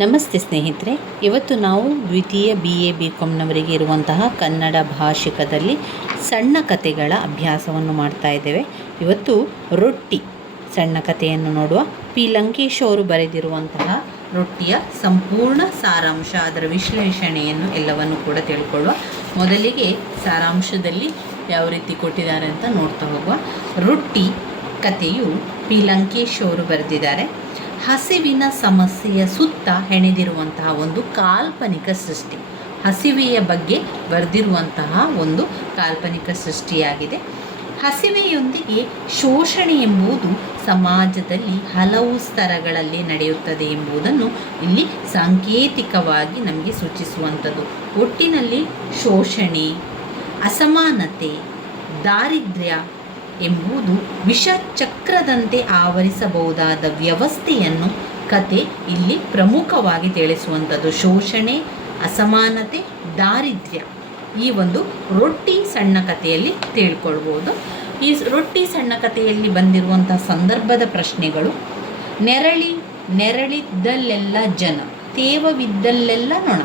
ನಮಸ್ತೆ ಸ್ನೇಹಿತರೆ. ಇವತ್ತು ನಾವು ದ್ವಿತೀಯ ಬಿ ಎ ಬಿ ಕಾಮ್ನವರಿಗೆ ಇರುವಂತಹ ಕನ್ನಡ ಭಾಷಿಕದಲ್ಲಿ ಸಣ್ಣ ಕಥೆಗಳ ಅಭ್ಯಾಸವನ್ನು ಮಾಡ್ತಾ ಇದ್ದೇವೆ. ಇವತ್ತು ರೊಟ್ಟಿ ಸಣ್ಣ ಕಥೆಯನ್ನು ನೋಡುವ ಪಿ ಲಂಕೇಶ್ ಅವರು ಬರೆದಿರುವಂತಹ ರೊಟ್ಟಿಯ ಸಂಪೂರ್ಣ ಸಾರಾಂಶ, ಅದರ ವಿಶ್ಲೇಷಣೆಯನ್ನು ಎಲ್ಲವನ್ನು ಕೂಡ ತಿಳ್ಕೊಳ್ಳುವ. ಮೊದಲಿಗೆ ಸಾರಾಂಶದಲ್ಲಿ ಯಾವ ರೀತಿ ಕೊಟ್ಟಿದ್ದಾರೆ ಅಂತ ನೋಡ್ತಾ ಹೋಗುವ. ರೊಟ್ಟಿ ಕಥೆಯು ಪಿ ಲಂಕೇಶ್ ಅವರು ಬರೆದಿದ್ದಾರೆ. ಹಸಿವಿನ ಸಮಸ್ಯೆಯ ಸುತ್ತ ಹೆಣೆದಿರುವಂತಹ ಒಂದು ಕಾಲ್ಪನಿಕ ಸೃಷ್ಟಿ. ಹಸಿವೆಯ ಬಗ್ಗೆ ಬರೆದಿರುವಂತಹ ಒಂದು ಕಾಲ್ಪನಿಕ ಸೃಷ್ಟಿಯಾಗಿದೆ. ಹಸಿವೆಯೊಂದಿಗೆ ಶೋಷಣೆ ಎಂಬುದು ಸಮಾಜದಲ್ಲಿ ಹಲವು ಸ್ತರಗಳಲ್ಲಿ ನಡೆಯುತ್ತದೆ ಎಂಬುದನ್ನು ಇಲ್ಲಿ ಸಾಂಕೇತಿಕವಾಗಿ ನಮಗೆ ಸೂಚಿಸುವಂಥದ್ದು. ಒಟ್ಟಿನಲ್ಲಿ ಶೋಷಣೆ, ಅಸಮಾನತೆ, ದಾರಿದ್ರ್ಯ ಎಂಬುದು ವಿಷಚಕ್ರದಂತೆ ಆವರಿಸಬಹುದಾದ ವ್ಯವಸ್ಥೆಯನ್ನು ಕತೆ ಇಲ್ಲಿ ಪ್ರಮುಖವಾಗಿ ತಿಳಿಸುವಂಥದ್ದು. ಶೋಷಣೆ, ಅಸಮಾನತೆ, ದಾರಿದ್ರ್ಯ ಈ ಒಂದು ರೊಟ್ಟಿ ಸಣ್ಣ ಕಥೆಯಲ್ಲಿ ತಿಳ್ಕೊಳ್ಬೋದು. ಈ ರೊಟ್ಟಿ ಸಣ್ಣ ಕಥೆಯಲ್ಲಿ ಬಂದಿರುವಂಥ ಸಂದರ್ಭದ ಪ್ರಶ್ನೆಗಳು, ನೆರಳಿ, ನೆರಳಿದ್ದಲ್ಲೆಲ್ಲ ಜನ, ತೇವವಿದ್ದಲ್ಲೆಲ್ಲ ನೊಣ,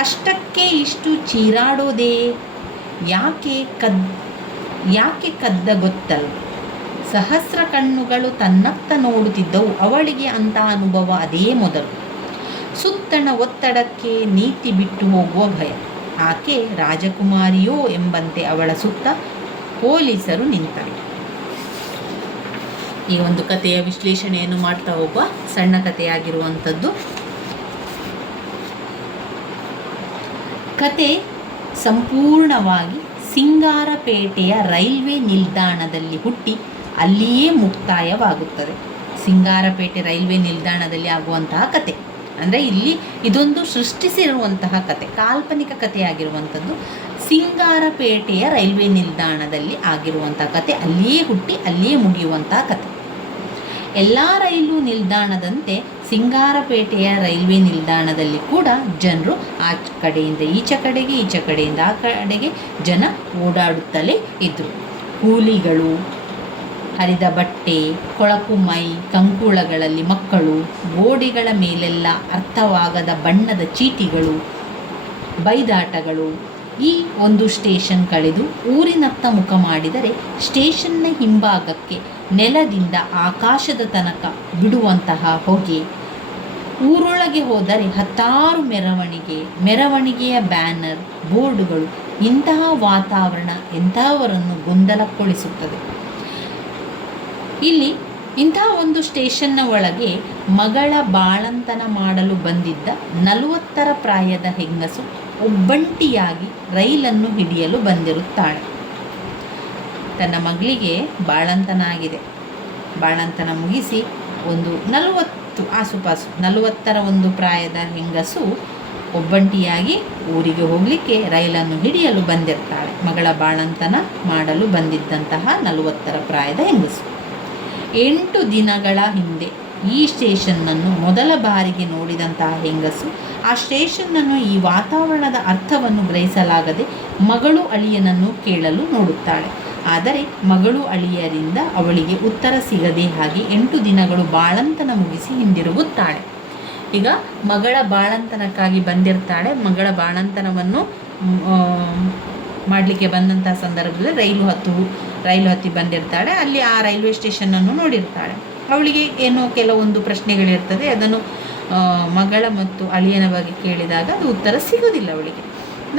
ಅಷ್ಟಕ್ಕೆ ಇಷ್ಟು ಚೀರಾಡೋದೇ? ಯಾಕೆ ಕದ್ ಯಾಕೆ ಕದ್ದ ಗೊತ್ತಲ್ಲ? ಸಹಸ್ರ ಕಣ್ಣುಗಳು ತನ್ನತ್ತ ನೋಡುತ್ತಿದ್ದವು. ಅವಳಿಗೆ ಅಂತ ಅನುಭವ ಅದೇ ಮೊದಲು. ಸುತ್ತಣ ಒತ್ತಡಕ್ಕೆ ನೀತಿ ಬಿಟ್ಟು ಹೋಗುವ ಭಯ. ಆಕೆ ರಾಜಕುಮಾರಿಯೋ ಎಂಬಂತೆ ಅವಳ ಸುತ್ತ ಪೊಲೀಸರು ನಿಂತರು. ಈ ಒಂದು ಕಥೆಯ ವಿಶ್ಲೇಷಣೆಯನ್ನು ಮಾಡ್ತಾ ಹೋಗುವ ಸಣ್ಣ ಕಥೆಯಾಗಿರುವಂಥದ್ದು. ಕತೆ ಸಂಪೂರ್ಣವಾಗಿ ಸಿಂಗಾರಪೇಟೆಯ ರೈಲ್ವೆ ನಿಲ್ದಾಣದಲ್ಲಿ ಹುಟ್ಟಿ ಅಲ್ಲಿಯೇ ಮುಕ್ತಾಯವಾಗುತ್ತದೆ. ಸಿಂಗಾರಪೇಟೆ ರೈಲ್ವೆ ನಿಲ್ದಾಣದಲ್ಲಿ ಆಗುವಂತಹ ಕತೆ. ಅಂದರೆ ಇಲ್ಲಿ ಇದೊಂದು ಸೃಷ್ಟಿಸಿರುವಂತಹ ಕತೆ, ಕಾಲ್ಪನಿಕ ಕಥೆಯಾಗಿರುವಂಥದ್ದು. ಸಿಂಗಾರಪೇಟೆಯ ರೈಲ್ವೆ ನಿಲ್ದಾಣದಲ್ಲಿ ಆಗಿರುವಂತಹ ಕತೆ, ಅಲ್ಲಿಯೇ ಹುಟ್ಟಿ ಅಲ್ಲಿಯೇ ಮುಗಿಯುವಂತಹ ಕತೆ. ಎಲ್ಲ ರೈಲು ನಿಲ್ದಾಣದಂತೆ ಸಿಂಗಾರಪೇಟೆಯ ರೈಲ್ವೆ ನಿಲ್ದಾಣದಲ್ಲಿ ಕೂಡ ಜನರು ಆ ಕಡೆಯಿಂದ ಈಚೆ ಕಡೆಗೆ, ಈಚೆ ಕಡೆಯಿಂದ ಆ ಕಡೆಗೆ ಜನ ಓಡಾಡುತ್ತಲೇ ಇದ್ದರು ಕೂಲಿಗಳು, ಹರಿದ ಬಟ್ಟೆ, ಕೊಳಕು ಮೈ, ಕಂಕುಳಗಳಲ್ಲಿ ಮಕ್ಕಳು, ಗೋಡೆಗಳ ಮೇಲೆಲ್ಲ ಅರ್ಥವಾಗದ ಬಣ್ಣದ ಚೀಟಿಗಳು, ಬೈದಾಟಗಳು. ಈ ಒಂದು ಸ್ಟೇಷನ್ ಕಳೆದು ಊರಿನತ್ತ ಮುಖ ಮಾಡಿದರೆ ಸ್ಟೇಷನ್ನ ಹಿಂಭಾಗಕ್ಕೆ ನೆಲದಿಂದ ಆಕಾಶದ ತನಕ ಬಿಡುವಂತಹ ಹೊಗೆ. ಊರೊಳಗೆ ಹೋದರೆ ಹತ್ತಾರು ಮೆರವಣಿಗೆ, ಮೆರವಣಿಗೆಯ ಬ್ಯಾನರ್, ಬೋರ್ಡುಗಳು, ಇಂತಹ ವಾತಾವರಣ ಎಂತಹವರನ್ನು ಗೊಂದಲಕ್ಕೊಳಿಸುತ್ತದೆ. ಇಲ್ಲಿ ಇಂತಹ ಒಂದು ಸ್ಟೇಷನ್ನ ಒಳಗೆ ಮಗಳ ಬಾಳಂತನ ಮಾಡಲು ಬಂದಿದ್ದ ನಲವತ್ತರ ಪ್ರಾಯದ ಹೆಂಗಸು ಒಬ್ಬಂಟಿಯಾಗಿ ರೈಲನ್ನು ಹಿಡಿಯಲು ಬಂದಿರುತ್ತಾಳೆ. ತನ್ನ ಮಗಳಿಗೆ ಬಾಳಂತನ ಆಗಿದೆ ಬಾಳಂತನ ಮುಗಿಸಿ ಒಂದು ನಲವತ್ತು ಆಸುಪಾಸು. ನಲವತ್ತರ ಒಂದು ಪ್ರಾಯದ ಹೆಂಗಸು ಒಬ್ಬಂಟಿಯಾಗಿ ಊರಿಗೆ ಹೋಗಲಿಕ್ಕೆ ರೈಲನ್ನು ಹಿಡಿಯಲು ಬಂದಿರ್ತಾಳೆ. ಮಗಳ ಬಾಳಂತನ ಮಾಡಲು ಬಂದಿದ್ದಂತಹ ನಲವತ್ತರ ಪ್ರಾಯದ ಹೆಂಗಸು. ಎಂಟು ದಿನಗಳ ಹಿಂದೆ ಈ ಸ್ಟೇಷನ್ನನ್ನು ಮೊದಲ ಬಾರಿಗೆ ನೋಡಿದಂತಹ ಹೆಂಗಸು, ಆ ಸ್ಟೇಷನ್ನನ್ನು ಈ ವಾತಾವರಣದ ಅರ್ಥವನ್ನು ಗ್ರಹಿಸಲಾಗದೆ ಮಗಳು ಅಳಿಯನನ್ನು ಕೇಳಲು ನೋಡುತ್ತಾಳೆ. ಆದರೆ ಮಗಳು ಅಳಿಯರಿಂದ ಅವಳಿಗೆ ಉತ್ತರ ಸಿಗದೆ ಹಾಗೆ ಎಂಟು ದಿನಗಳು ಬಾಳಂತನ ಮುಗಿಸಿ ಹಿಂದಿರುಗುತ್ತಾಳೆ. ಈಗ ಮಗಳ ಬಾಳಂತನಕ್ಕಾಗಿ ಬಂದಿರ್ತಾಳೆ. ಮಗಳ ಬಾಳಂತನವನ್ನು ಮಾಡಲಿಕ್ಕೆ ಬಂದಂತಹ ಸಂದರ್ಭದಲ್ಲಿ ರೈಲು ಹತ್ತು, ರೈಲು ಹತ್ತಿ ಬಂದಿರ್ತಾಳೆ. ಅಲ್ಲಿ ಆ ರೈಲ್ವೆ ಸ್ಟೇಷನನ್ನು ನೋಡಿರ್ತಾಳೆ. ಅವಳಿಗೆ ಏನೋ ಕೆಲವೊಂದು ಪ್ರಶ್ನೆಗಳಿರ್ತದೆ. ಅದನ್ನು ಮಗಳ ಮತ್ತು ಅಳಿಯನ ಬಗ್ಗೆ ಕೇಳಿದಾಗ ಅದು ಉತ್ತರ ಸಿಗೋದಿಲ್ಲ ಅವಳಿಗೆ.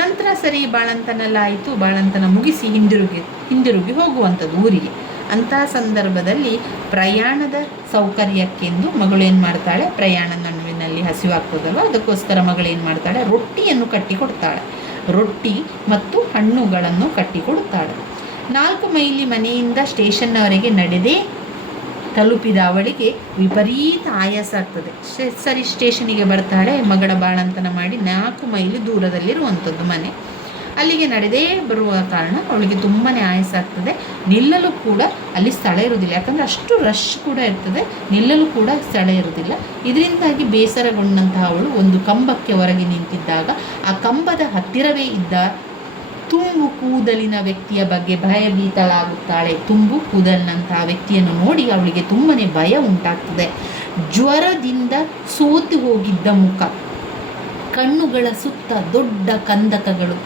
ನಂತರ ಸರಿ ಬಾಳಂತನೆಲ್ಲ ಆಯಿತು ಬಾಳಂತನ ಮುಗಿಸಿ ಹಿಂದಿರುಗಿ ಹಿಂದಿರುಗಿ ಹೋಗುವಂಥದ್ದು ಊರಿಗೆ. ಅಂಥ ಸಂದರ್ಭದಲ್ಲಿ ಪ್ರಯಾಣದ ಸೌಕರ್ಯಕ್ಕೆಂದು ಮಗಳು ಏನು ಮಾಡ್ತಾಳೆ? ಪ್ರಯಾಣ ನಡುವಿನಲ್ಲಿ ಹಸಿವಾಗ್ತದಲ್ವ ಅದಕ್ಕೋಸ್ಕರ ಮಗಳೇನು ಮಾಡ್ತಾಳೆ? ರೊಟ್ಟಿಯನ್ನು ಕಟ್ಟಿ ಕೊಡ್ತಾಳೆ ರೊಟ್ಟಿ ಮತ್ತು ಹಣ್ಣುಗಳನ್ನು ಕಟ್ಟಿ ಕೊಡುತ್ತಾಳೆ ನಾಲ್ಕು ಮೈಲಿ ಮನೆಯಿಂದ ಸ್ಟೇಷನ್ನವರೆಗೆ ನಡೆದೇ ತಲುಪಿದ ಅವಳಿಗೆ ವಿಪರೀತ ಆಯಾಸ ಆಗ್ತದೆ. ಸರಿ, ಸ್ಟೇಷನಿಗೆ ಬರ್ತಾಳೆ. ಮಗಳ ಬಾಳಂತನ ಮಾಡಿ ನಾಲ್ಕು ಮೈಲಿ ದೂರದಲ್ಲಿರುವಂಥದ್ದು ಮನೆ. ಅಲ್ಲಿಗೆ ನಡೆದೇ ಬರುವ ಕಾರಣ ಅವಳಿಗೆ ತುಂಬಾ ಆಯಾಸ ಆಗ್ತದೆ. ನಿಲ್ಲಲು ಕೂಡ ಅಲ್ಲಿ ಸ್ಥಳ ಇರುವುದಿಲ್ಲ. ಯಾಕಂದರೆ ಅಷ್ಟು ರಶ್ ಕೂಡ ಇರ್ತದೆ. ನಿಲ್ಲಲು ಕೂಡ ಸ್ಥಳ ಇರುವುದಿಲ್ಲ. ಇದರಿಂದಾಗಿ ಬೇಸರಗೊಂಡಂತಹ ಅವಳು ಒಂದು ಕಂಬಕ್ಕೆ ಹೊರಗೆ ನಿಂತಿದ್ದಾಗ ಆ ಕಂಬದ ಹತ್ತಿರವೇ ಇದ್ದ ತುಂಬು ಕೂದಲಿನ ವ್ಯಕ್ತಿಯ ಬಗ್ಗೆ ಭಯಭೀತಳಾಗುತ್ತಾಳೆ. ತುಂಬು ಕೂದಲಿನಂತಹ ವ್ಯಕ್ತಿಯನ್ನು ನೋಡಿ ಅವಳಿಗೆ ತುಂಬನೇ ಭಯ ಉಂಟಾಗ್ತದೆ. ಜ್ವರದಿಂದ ಸೋತು ಹೋಗಿದ್ದ ಮುಖ, ಕಣ್ಣುಗಳ ಸುತ್ತ ದೊಡ್ಡ ಕಂದಕಗಳು,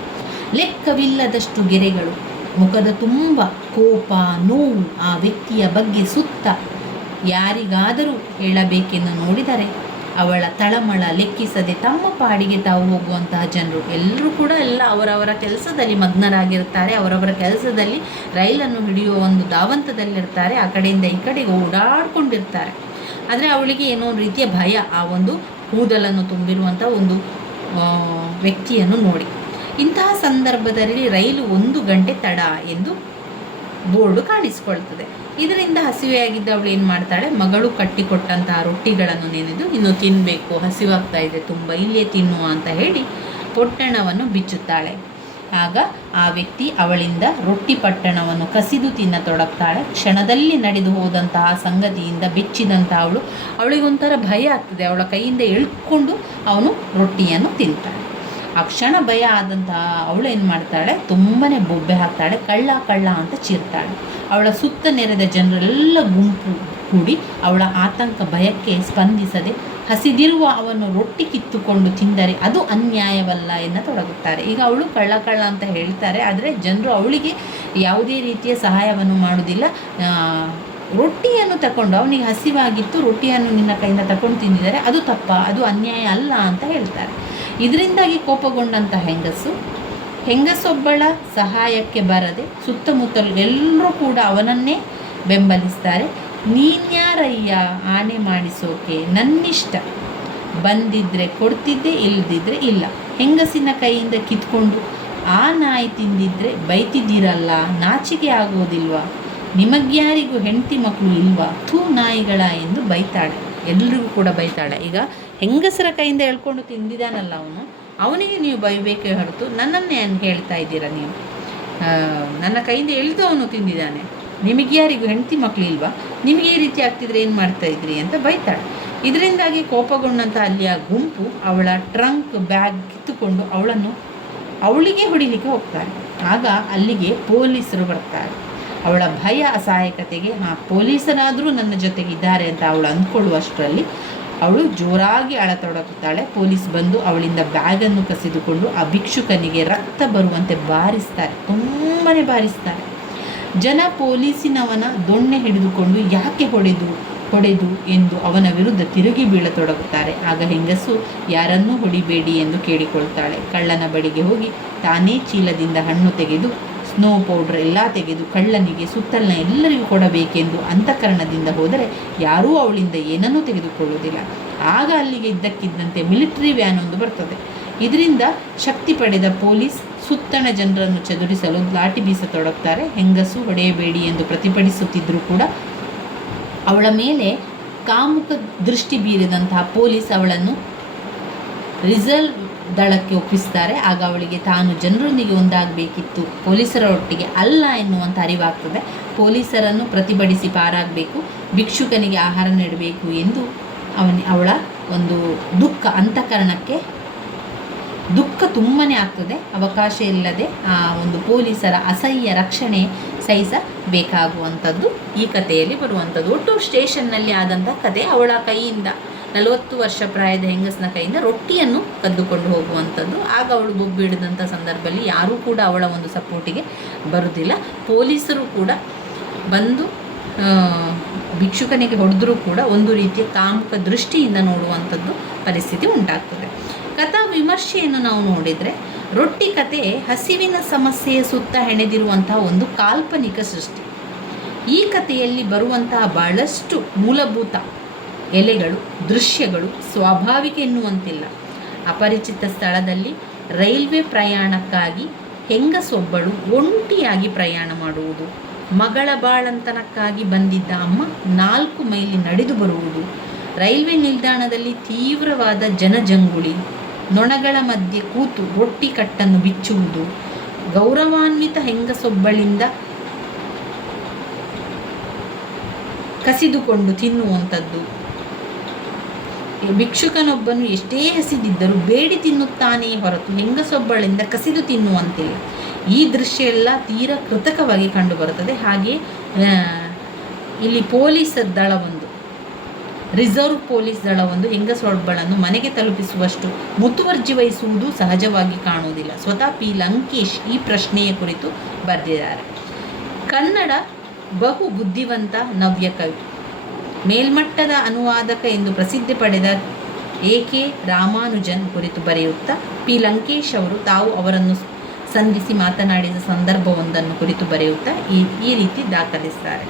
ಲೆಕ್ಕವಿಲ್ಲದಷ್ಟು ಗೆರೆಗಳು, ಮುಖದ ತುಂಬ ಕೋಪ, ನೋವು ಆ ವ್ಯಕ್ತಿಯ ಬಗ್ಗೆ ಸುತ್ತ ಯಾರಿಗಾದರೂ ಹೇಳಬೇಕೆಂದು ನೋಡಿದರೆ ಅವಳ ತಳಮಳ ಲೆಕ್ಕಿಸದೆ ತಮ್ಮ ಪಾಡಿಗೆ ತಾವು ಹೋಗುವಂತಹ ಜನರು. ಎಲ್ಲರೂ ಕೂಡ ಎಲ್ಲ ಅವರವರ ಕೆಲಸದಲ್ಲಿ ಮಗ್ನರಾಗಿರ್ತಾರೆ. ಅವರವರ ಕೆಲಸದಲ್ಲಿ ರೈಲನ್ನು ಹಿಡಿಯುವ ಒಂದು ಧಾವಂತದಲ್ಲಿರ್ತಾರೆ. ಆ ಕಡೆಯಿಂದ ಈ ಕಡೆಗೆ ಓಡಾಡ್ಕೊಂಡಿರ್ತಾರೆ. ಆದರೆ ಅವಳಿಗೆ ಏನೋ ಒಂದು ರೀತಿಯ ಭಯ, ಆ ಒಂದು ಕೂದಲನ್ನು ತುಂಬಿರುವಂಥ ಒಂದು ವ್ಯಕ್ತಿಯನ್ನು ನೋಡಿ. ಇಂತಹ ಸಂದರ್ಭದಲ್ಲಿ ರೈಲು ಒಂದು ಗಂಟೆ ತಡ ಎಂದು ಬೋರ್ಡು ಕಾಣಿಸ್ಕೊಳ್ತದೆ. ಇದರಿಂದ ಹಸಿವೆಯಾಗಿದ್ದ ಅವಳು ಏನು ಮಾಡ್ತಾಳೆ? ಮಗಳು ಕಟ್ಟಿಕೊಟ್ಟಂತಹ ರೊಟ್ಟಿಗಳನ್ನು ನೆನೆದು ಇನ್ನು ತಿನ್ನಬೇಕು ಹಸಿವಾಗ್ತಾ ಇದೆ ತುಂಬ, ಇಲ್ಲೇ ತಿನ್ನುವ ಅಂತ ಹೇಳಿ ಪೊಟ್ಟಣವನ್ನು ಬಿಚ್ಚುತ್ತಾಳೆ. ಆಗ ಆ ವ್ಯಕ್ತಿ ಅವಳಿಂದ ರೊಟ್ಟಿ ಪಟ್ಟಣವನ್ನು ಕಸಿದು ತಿನ್ನತೊಡಗ್ತಾಳೆ ಕ್ಷಣದಲ್ಲಿ ನಡೆದು ಹೋದಂತಹ ಸಂಗತಿಯಿಂದ ಬೆಚ್ಚಿದಂತಹ ಅವಳು, ಅವಳಿಗೊಂಥರ ಭಯ ಆಗ್ತದೆ. ಅವಳ ಕೈಯಿಂದ ಎಳ್ಕೊಂಡು ಅವನು ರೊಟ್ಟಿಯನ್ನು ತಿಂತಾಳೆ. ಆ ಕ್ಷಣ ಭಯ ಆದಂತಹ ಅವಳು ಏನು ಮಾಡ್ತಾಳೆ? ತುಂಬನೇ ಬೊಬ್ಬೆ ಹಾಕ್ತಾಳೆ, ಕಳ್ಳ ಕಳ್ಳ ಅಂತ ಚೀರ್ತಾಳೆ. ಅವಳ ಸುತ್ತ ನೆರೆದ ಜನರೆಲ್ಲ ಗುಂಪು ಕೂಡಿ ಅವಳ ಆತಂಕ ಭಯಕ್ಕೆ ಸ್ಪಂದಿಸದೆ ಹಸಿದಿರುವ ಅವನು ರೊಟ್ಟಿ ಕಿತ್ತುಕೊಂಡು ತಿಂದರೆ ಅದು ಅನ್ಯಾಯವಲ್ಲ ಎನ್ನತೊಡಗುತ್ತಾರೆ. ಈಗ ಅವಳು ಕಳ್ಳ ಕಳ್ಳ ಅಂತ ಹೇಳ್ತಾರೆ, ಆದರೆ ಜನರು ಅವಳಿಗೆ ಯಾವುದೇ ರೀತಿಯ ಸಹಾಯವನ್ನು ಮಾಡುವುದಿಲ್ಲ. ರೊಟ್ಟಿಯನ್ನು ತಕೊಂಡು, ಅವನಿಗೆ ಹಸಿವಾಗಿತ್ತು, ರೊಟ್ಟಿಯನ್ನು ನಿನ್ನ ಕೈಯಿಂದ ತಕೊಂಡು ತಿಂದಿದ್ದಾರೆ, ಅದು ತಪ್ಪ, ಅದು ಅನ್ಯಾಯ ಅಲ್ಲ ಅಂತ ಹೇಳ್ತಾರೆ. ಇದರಿಂದಾಗಿ ಕೋಪಗೊಂಡಂಥ ಹೆಂಗಸು, ಹೆಂಗಸೊಬ್ಬಳ ಸಹಾಯಕ್ಕೆ ಬರದೆ ಸುತ್ತಮುತ್ತಲು ಎಲ್ಲರೂ ಕೂಡ ಅವನನ್ನೇ ಬೆಂಬಲಿಸ್ತಾರೆ. ನೀನ್ಯಾರಯ್ಯ ಆನೆ ಮಾಡಿಸೋಕೆ ನನ್ನಿಷ್ಟ? ಬಂದಿದ್ರೆ ಕೊಡ್ತಿದ್ದೆ ಇಲ್ಲದಿದ್ರೆ ಇಲ್ಲ. ಹೆಂಗಸಿನ ಕೈಯಿಂದ ಕಿತ್ಕೊಂಡು ಆ ನಾಯಿ ತಿಂದಿದ್ರೆ ಬೈತಿದ್ದೀರಲ್ಲ, ನಾಚಿಕೆ ಆಗೋದಿಲ್ವಾ? ನಿಮಗ್ಯಾರಿಗೂ ಹೆಂಡತಿ ಮಕ್ಕಳು ಇಲ್ವಾ? ಥೂ ನಾಯಿಗಳ ಎಂದು ಬೈತಾಳೆ. ಎಲ್ರಿಗೂ ಕೂಡ ಬೈತಾಳೆ. ಈಗ ಹೆಂಗಸರ ಕೈಯಿಂದ ಹೇಳ್ಕೊಂಡು ತಿಂದಿದ್ದಾನಲ್ಲ ಅವನು, ಅವನಿಗೆ ನೀವು ಬೈಬೇಕೇ ಹೊರತು ನನ್ನನ್ನೇ ಹೇಳ್ತಾ ಇದ್ದೀರಾ ನೀವು? ನನ್ನ ಕೈಯಿಂದ ಎಳ್ದು ಅವನು ತಿಂದಿದ್ದಾನೆ. ನಿಮಗೆ ಯಾರಿಗೂ ಹೆಂಡತಿ ಮಕ್ಕಳು ಇಲ್ವಾ? ನಿಮಗೆ ಈ ರೀತಿ ಆಗ್ತಿದ್ರೆ ಏನು ಮಾಡ್ತಾ ಇದ್ರಿ ಅಂತ ಬೈತಾಳೆ. ಇದರಿಂದಾಗಿ ಕೋಪಗೊಂಡಂಥ ಅಲ್ಲಿಯ ಗುಂಪು ಅವಳ ಟ್ರಂಕ್ ಬ್ಯಾಗ್ ಕಿತ್ತುಕೊಂಡು ಅವಳನ್ನು ಅವಳಿಗೆ ಹೊಡಿಲಿಕ್ಕೆ ಹೋಗ್ತಾರೆ. ಆಗ ಅಲ್ಲಿಗೆ ಪೊಲೀಸರು ಬರ್ತಾರೆ. ಅವಳ ಭಯ ಅಸಹಾಯಕತೆಗೆ ಆ ಪೊಲೀಸರಾದರೂ ನನ್ನ ಜೊತೆಗೆ ಇದ್ದಾರೆ ಅಂತ ಅವಳು ಅಂದ್ಕೊಳ್ಳುವಷ್ಟರಲ್ಲಿ ಅವಳು ಜೋರಾಗಿ ಅಳತೊಡಗುತ್ತಾಳೆ. ಪೊಲೀಸ್ ಬಂದು ಅವಳಿಂದ ಬ್ಯಾಗನ್ನು ಕಸಿದುಕೊಂಡು ಆ ಭಿಕ್ಷುಕನಿಗೆ ರಕ್ತ ಬರುವಂತೆ ಬಾರಿಸ್ತಾರೆ. ತುಂಬಾ ಬಾರಿಸ್ತಾರೆ. ಜನ ಪೊಲೀಸಿನವನ ದೊಣ್ಣೆ ಹಿಡಿದುಕೊಂಡು ಯಾಕೆ ಹೊಡೆದು ಹೊಡೆದು ಎಂದು ಅವನ ವಿರುದ್ಧ ತಿರುಗಿ ಬೀಳತೊಡಗುತ್ತಾರೆ. ಆಗ ಹೆಂಗಸು, ಯಾರನ್ನೂ ಹೊಡಿಬೇಡಿ ಎಂದು ಕೇಳಿಕೊಳ್ತಾಳೆ. ಕಳ್ಳನ ಬಳಿಗೆ ಹೋಗಿ ತಾನೇ ಚೀಲದಿಂದ ಹಣ್ಣು ತೆಗೆದು ಸ್ನೋ ಪೌಡ್ರ್ ಎಲ್ಲ ತೆಗೆದು ಕಳ್ಳನಿಗೆ ಸುತ್ತಲಿನ ಎಲ್ಲರಿಗೂ ಕೊಡಬೇಕೆಂದು ಅಂತಃಕರಣದಿಂದ ಹೋದರೆ ಯಾರೂ ಅವಳಿಂದ ಏನನ್ನೂ ತೆಗೆದುಕೊಳ್ಳುವುದಿಲ್ಲ. ಆಗ ಅಲ್ಲಿಗೆ ಇದ್ದಕ್ಕಿದ್ದಂತೆ ಮಿಲಿಟರಿ ವ್ಯಾನ್ ಒಂದು ಬರ್ತದೆ. ಇದರಿಂದ ಶಕ್ತಿ ಪಡೆದ ಪೊಲೀಸ್ ಸುತ್ತಣ ಜನರನ್ನು ಚದುರಿಸಲು ಲಾಠಿ ಬೀಸತೊಡಗ್ತಾರೆ. ಹೆಂಗಸು ಹೊಡೆಯಬೇಡಿ ಎಂದು ಪ್ರತಿಭಟಿಸುತ್ತಿದ್ದರೂ ಕೂಡ ಅವಳ ಮೇಲೆ ಕಾಮುಕ ದೃಷ್ಟಿ ಬೀರಿದಂತಹ ಪೊಲೀಸ್ ಅವಳನ್ನು ರಿಸರ್ವ್ ದಳಕ್ಕೆ ಒಪ್ಪಿಸ್ತಾರೆ. ಆಗ ಅವಳಿಗೆ ತಾನು ಜನರೊಂದಿಗೆ ಒಂದಾಗಬೇಕಿತ್ತು. ಪೊಲೀಸರ ಒಟ್ಟಿಗೆ ಅಲ್ಲ ಎನ್ನುವಂಥ ಅರಿವಾಗ್ತದೆ. ಪೊಲೀಸರನ್ನು ಪ್ರತಿಭಟಿಸಿ ಪಾರಾಗಬೇಕು. ಭಿಕ್ಷುಕನಿಗೆ ಆಹಾರ ನೀಡಬೇಕು ಎಂದು ಅವನ, ಅವಳ ಒಂದು ದುಃಖ, ಅಂತಃಕರಣಕ್ಕೆ ದುಃಖ ತುಂಬನೇ ಆಗ್ತದೆ. ಅವಕಾಶ ಇಲ್ಲದೆ ಆ ಒಂದು ಪೊಲೀಸರ ಅಸಹ್ಯ ರಕ್ಷಣೆ ಸಹಿಸಬೇಕಾಗುವಂಥದ್ದು ಈ ಕಥೆಯಲ್ಲಿ ಬರುವಂಥದ್ದು. ಒಟ್ಟು ಸ್ಟೇಷನ್ನಲ್ಲಿ ಆದಂಥ ಕತೆ ಅವಳ ಕೈಯಿಂದ ನಲವತ್ತು ವರ್ಷ ಪ್ರಾಯದ ಹೆಂಗಸನ ಕೈಯಿಂದ ರೊಟ್ಟಿಯನ್ನು ಕದ್ದುಕೊಂಡು ಹೋಗುವಂಥದ್ದು. ಆಗ ಅವಳು ಬೊಬ್ಬಿಡಿದಂಥ ಸಂದರ್ಭದಲ್ಲಿ ಯಾರೂ ಕೂಡ ಅವಳ ಒಂದು ಸಪೋರ್ಟಿಗೆ ಬರುವುದಿಲ್ಲ ಪೊಲೀಸರು ಕೂಡ ಬಂದು ಭಿಕ್ಷುಕನಿಗೆ ಹೊಡೆದರೂ ಕೂಡ ಒಂದು ರೀತಿಯ ಕಾಮುಕ ದೃಷ್ಟಿಯಿಂದ ನೋಡುವಂಥದ್ದು ಪರಿಸ್ಥಿತಿ ಉಂಟಾಗ್ತದೆ. ಕಥಾ ವಿಮರ್ಶೆಯನ್ನು ನಾವು ನೋಡಿದರೆ, ರೊಟ್ಟಿ ಕತೆ ಹಸಿವಿನ ಸಮಸ್ಯೆಯ ಸುತ್ತ ಹೆಣೆದಿರುವಂತಹ ಒಂದು ಕಾಲ್ಪನಿಕ ಸೃಷ್ಟಿ. ಈ ಕಥೆಯಲ್ಲಿ ಬರುವಂತಹ ಬಹಳಷ್ಟು ಮೂಲಭೂತ ಎಲೆಗಳು, ದೃಶ್ಯಗಳು ಸ್ವಾಭಾವಿಕ ಎನ್ನುವಂತಿಲ್ಲ. ಅಪರಿಚಿತ ಸ್ಥಳದಲ್ಲಿ ರೈಲ್ವೆ ಪ್ರಯಾಣಕ್ಕಾಗಿ ಹೆಂಗಸೊಬ್ಬಳು ಒಂಟಿಯಾಗಿ ಪ್ರಯಾಣ ಮಾಡುವುದು, ಮಗಳ ಬಾಳಂತನಕ್ಕಾಗಿ ಬಂದಿದ್ದ ಅಮ್ಮ ನಾಲ್ಕು ಮೈಲಿ ನಡೆದು ಬರುವುದು, ರೈಲ್ವೆ ನಿಲ್ದಾಣದಲ್ಲಿ ತೀವ್ರವಾದ ಜನಜಂಗುಳಿ, ನೊಣಗಳ ಮಧ್ಯೆ ಕೂತು ರೊಟ್ಟಿ ಕಟ್ಟನ್ನು ಬಿಚ್ಚುವುದು, ಗೌರವಾನ್ವಿತ ಹೆಂಗಸೊಬ್ಬಳಿಂದ ಕಸಿದುಕೊಂಡು ತಿನ್ನುವಂಥದ್ದು. ಭಿಕ್ಷುಕನೊಬ್ಬನು ಎಷ್ಟೇ ಹಸಿದಿದ್ದರೂ ಬೇಡಿ ತಿನ್ನುತ್ತಾನೆಯೇ ಹೊರತು ಹೆಂಗಸೊಬ್ಬಳಿಂದ ಕಸಿದು ತಿನ್ನುವಂತೆ. ಈ ದೃಶ್ಯ ಎಲ್ಲ ತೀರಾ ಕೃತಕವಾಗಿ ಕಂಡುಬರುತ್ತದೆ. ಹಾಗೆ ಇಲ್ಲಿ ಪೊಲೀಸ್ ದಳ ಒಂದು ರಿಸರ್ವ್ ಪೊಲೀಸ್ ದಳವೊಂದು ಹೆಂಗಸೊಬ್ಬಳನ್ನು ಮನೆಗೆ ತಲುಪಿಸುವಷ್ಟು ಮುತುವರ್ಜಿ ವಹಿಸುವುದು ಸಹಜವಾಗಿ ಕಾಣುವುದಿಲ್ಲ. ಸ್ವತಃ ಪಿ. ಲಂಕೇಶ್ ಈ ಪ್ರಶ್ನೆಯ ಕುರಿತು ಬರೆದಿದ್ದಾರೆ. ಕನ್ನಡ ಬಹು ಬುದ್ಧಿವಂತ ನವ್ಯ ಕವಿ. ಮೇಲ್ಮಟ್ಟದ ಅನುವಾದಕ ಎಂದು ಪ್ರಸಿದ್ಧಿ ಪಡೆದ ಎ ಕೆ ರಾಮಾನುಜನ್ ಕುರಿತು ಬರೆಯುತ್ತಾ, ಪಿ. ಲಂಕೇಶ್ ಅವರು ತಾವು ಅವರನ್ನು ಸಂಧಿಸಿ ಮಾತನಾಡಿದ ಸಂದರ್ಭವೊಂದನ್ನು ಕುರಿತು ಬರೆಯುತ್ತಾ ಈ ಈ ರೀತಿ ದಾಖಲಿಸ್ತಾರೆ.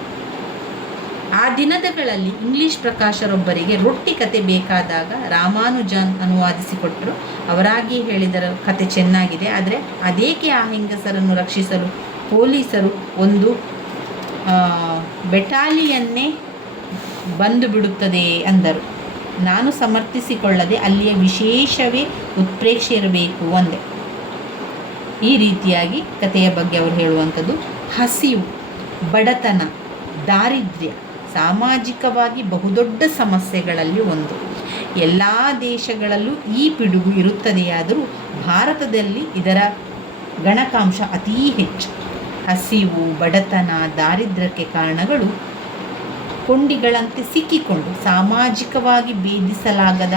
ಆ ದಿನದಗಳಲ್ಲಿ ಇಂಗ್ಲಿಷ್ ಪ್ರಕಾಶರೊಬ್ಬರಿಗೆ ರೊಟ್ಟಿ ಕತೆ ಬೇಕಾದಾಗ ರಾಮಾನುಜನ್ ಅನುವಾದಿಸಿಕೊಟ್ಟರು. ಅವರಾಗಿ ಹೇಳಿದರ ಕತೆ ಚೆನ್ನಾಗಿದೆ, ಆದರೆ ಅದೇಕೆ ಆ ಹೆಂಗಸರನ್ನು ರಕ್ಷಿಸಲು ಪೊಲೀಸರು ಒಂದು ಬೆಟಾಲಿಯನ್ನೇ ಬಂದು ಬಿಡುತ್ತದೆ ಅಂದರು. ನಾನು ಸಮರ್ಥಿಸಿಕೊಳ್ಳದೆ ಅಲ್ಲಿಯ ವಿಶೇಷವೇ ಉತ್ಪ್ರೇಕ್ಷೆ ಇರಬೇಕು ಒಂದೇ ಈ ರೀತಿಯಾಗಿ ಕಥೆಯ ಬಗ್ಗೆ ಅವರು ಹೇಳುವಂಥದ್ದು, ಹಸಿವು, ಬಡತನ, ದಾರಿದ್ರ್ಯ ಸಾಮಾಜಿಕವಾಗಿ ಬಹುದೊಡ್ಡ ಸಮಸ್ಯೆಗಳಲ್ಲಿ ಒಂದು. ಎಲ್ಲ ದೇಶಗಳಲ್ಲೂ ಈ ಪಿಡುಗು ಇರುತ್ತದೆಯಾದರೂ ಭಾರತದಲ್ಲಿ ಇದರ ಗಣಕಾಂಶ ಅತೀ ಹೆಚ್ಚು. ಹಸಿವು, ಬಡತನ, ದಾರಿದ್ರ್ಯಕ್ಕೆ ಕಾರಣಗಳು ಕೊಂಡಿಗಳಂತೆ ಸಿಕ್ಕಿಕೊಂಡು ಸಾಮಾಜಿಕವಾಗಿ ಭೇದಿಸಲಾಗದ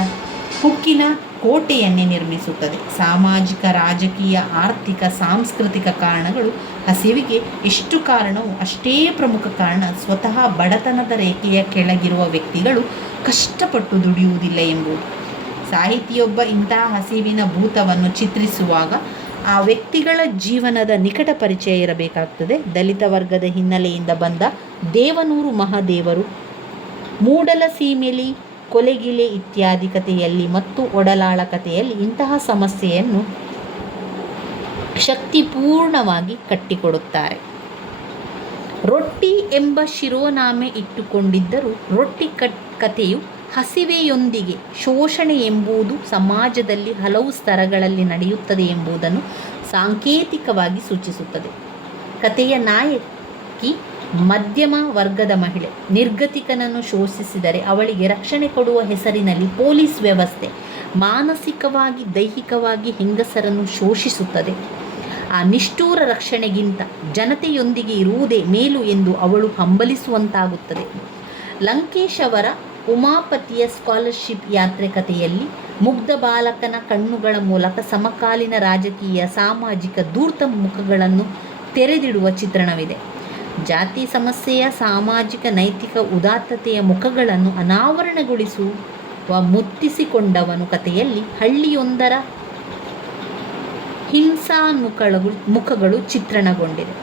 ಹುಕ್ಕಿನ ಕೋಟೆಯನ್ನೇ ನಿರ್ಮಿಸುತ್ತದೆ. ಸಾಮಾಜಿಕ, ರಾಜಕೀಯ, ಆರ್ಥಿಕ, ಸಾಂಸ್ಕೃತಿಕ ಕಾರಣಗಳು ಹಸಿವಿಗೆ ಎಷ್ಟು ಕಾರಣವೋ ಅಷ್ಟೇ ಪ್ರಮುಖ ಕಾರಣ ಸ್ವತಃ ಬಡತನದ ರೇಖೆಯ ಕೆಳಗಿರುವ ವ್ಯಕ್ತಿಗಳು ಕಷ್ಟಪಟ್ಟು ದುಡಿಯುವುದಿಲ್ಲ ಎಂಬುದು. ಸಾಹಿತಿಯೊಬ್ಬ ಇಂತಹ ಹಸಿವಿನ ಭೂತವನ್ನು ಚಿತ್ರಿಸುವಾಗ ಆ ವ್ಯಕ್ತಿಗಳ ಜೀವನದ ನಿಕಟ ಪರಿಚಯ ಇರಬೇಕಾಗ್ತದೆ. ದಲಿತ ವರ್ಗದ ಹಿನ್ನೆಲೆಯಿಂದ ಬಂದ ದೇವನೂರು ಮಹಾದೇವರು, ಮೂಡಲ ಸೀಮೆಲಿ, ಕೊಲೆಗಿಲೆ ಇತ್ಯಾದಿ ಕಥೆಯಲ್ಲಿ ಮತ್ತು ಒಡಲಾಳ ಕಥೆಯಲ್ಲಿ ಇಂತಹ ಸಮಸ್ಯೆಯನ್ನು ಶಕ್ತಿಪೂರ್ಣವಾಗಿ ಕಟ್ಟಿಕೊಡುತ್ತಾರೆ. ರೊಟ್ಟಿ ಎಂಬ ಶಿರೋನಾಮೆ ಇಟ್ಟುಕೊಂಡಿದ್ದರೂ ರೊಟ್ಟಿ ಕಟ್ ಕಥೆಯು ಹಸಿವೆಯೊಂದಿಗೆ ಶೋಷಣೆ ಎಂಬುದು ಸಮಾಜದಲ್ಲಿ ಹಲವು ಸ್ತರಗಳಲ್ಲಿ ನಡೆಯುತ್ತದೆ ಎಂಬುದನ್ನು ಸಾಂಕೇತಿಕವಾಗಿ ಸೂಚಿಸುತ್ತದೆ. ಕಥೆಯ ನಾಯಕಿ ಮಧ್ಯಮ ವರ್ಗದ ಮಹಿಳೆ. ನಿರ್ಗತಿಕನನ್ನು ಶೋಷಿಸಿದರೆ ಅವಳಿಗೆ ರಕ್ಷಣೆ ಕೊಡುವ ಹೆಸರಿನಲ್ಲಿ ಪೊಲೀಸ್ ವ್ಯವಸ್ಥೆ ಮಾನಸಿಕವಾಗಿ, ದೈಹಿಕವಾಗಿ ಹೆಂಗಸರನ್ನು ಶೋಷಿಸುತ್ತದೆ. ಆ ನಿಷ್ಠೂರ ರಕ್ಷಣೆಗಿಂತ ಜನತೆಯೊಂದಿಗೆ ಇರುವುದೇ ಮೇಲು ಎಂದು ಅವಳು ಹಂಬಲಿಸುವಂತಾಗುತ್ತದೆ. ಲಂಕೇಶ್ ಅವರ ಉಮಾಪತಿಯ ಸ್ಕಾಲರ್ಶಿಪ್ ಯಾತ್ರೆ ಕಥೆಯಲ್ಲಿ ಮುಗ್ಧ ಬಾಲಕನ ಕಣ್ಣುಗಳ ಮೂಲಕ ಸಮಕಾಲೀನ ರಾಜಕೀಯ, ಸಾಮಾಜಿಕ ಧೂರ್ತ ಮುಖಗಳನ್ನು ತೆರೆದಿಡುವ ಚಿತ್ರಣವಿದೆ. ಜಾತಿ ಸಮಸ್ಯೆಯ ಸಾಮಾಜಿಕ ನೈತಿಕ ಉದಾತ್ತತೆಯ ಮುಖಗಳನ್ನು ಅನಾವರಣಗೊಳಿಸುವ ಮುತ್ತಿಸಿಕೊಂಡವನು ಕಥೆಯಲ್ಲಿ ಹಳ್ಳಿಯೊಂದರ ಹಿಂಸಾ ಮುಖಗಳು ಚಿತ್ರಣಗೊಂಡಿದೆ.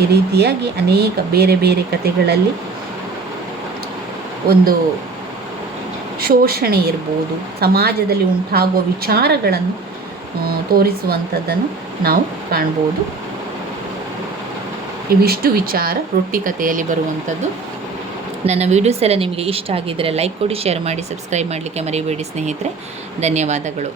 ಈ ರೀತಿಯಾಗಿ ಅನೇಕ ಬೇರೆ ಬೇರೆ ಕಥೆಗಳಲ್ಲಿ ಒಂದು ಶೋಷಣೆ ಇರ್ಬೋದು, ಸಮಾಜದಲ್ಲಿ ಉಂಟಾಗುವ ವಿಚಾರಗಳನ್ನು ತೋರಿಸುವಂಥದ್ದನ್ನು ನಾವು ಕಾಣ್ಬೋದು. ಇವಿಷ್ಟು ವಿಚಾರ ರೊಟ್ಟಿ ಕಥೆಯಲ್ಲಿ ಬರುವಂಥದ್ದು. ನನ್ನ ವೀಡಿಯೋಸ್ ಎಲ್ಲ ನಿಮಗೆ ಇಷ್ಟ ಆಗಿದ್ದರೆ ಲೈಕ್ ಕೊಡಿ ಶೇರ್ ಮಾಡಿ ಸಬ್ಸ್ಕ್ರೈಬ್ ಮಾಡಲಿಕ್ಕೆ ಮರಿಬೇಡಿ ಸ್ನೇಹಿತರೆ. ಧನ್ಯವಾದಗಳು.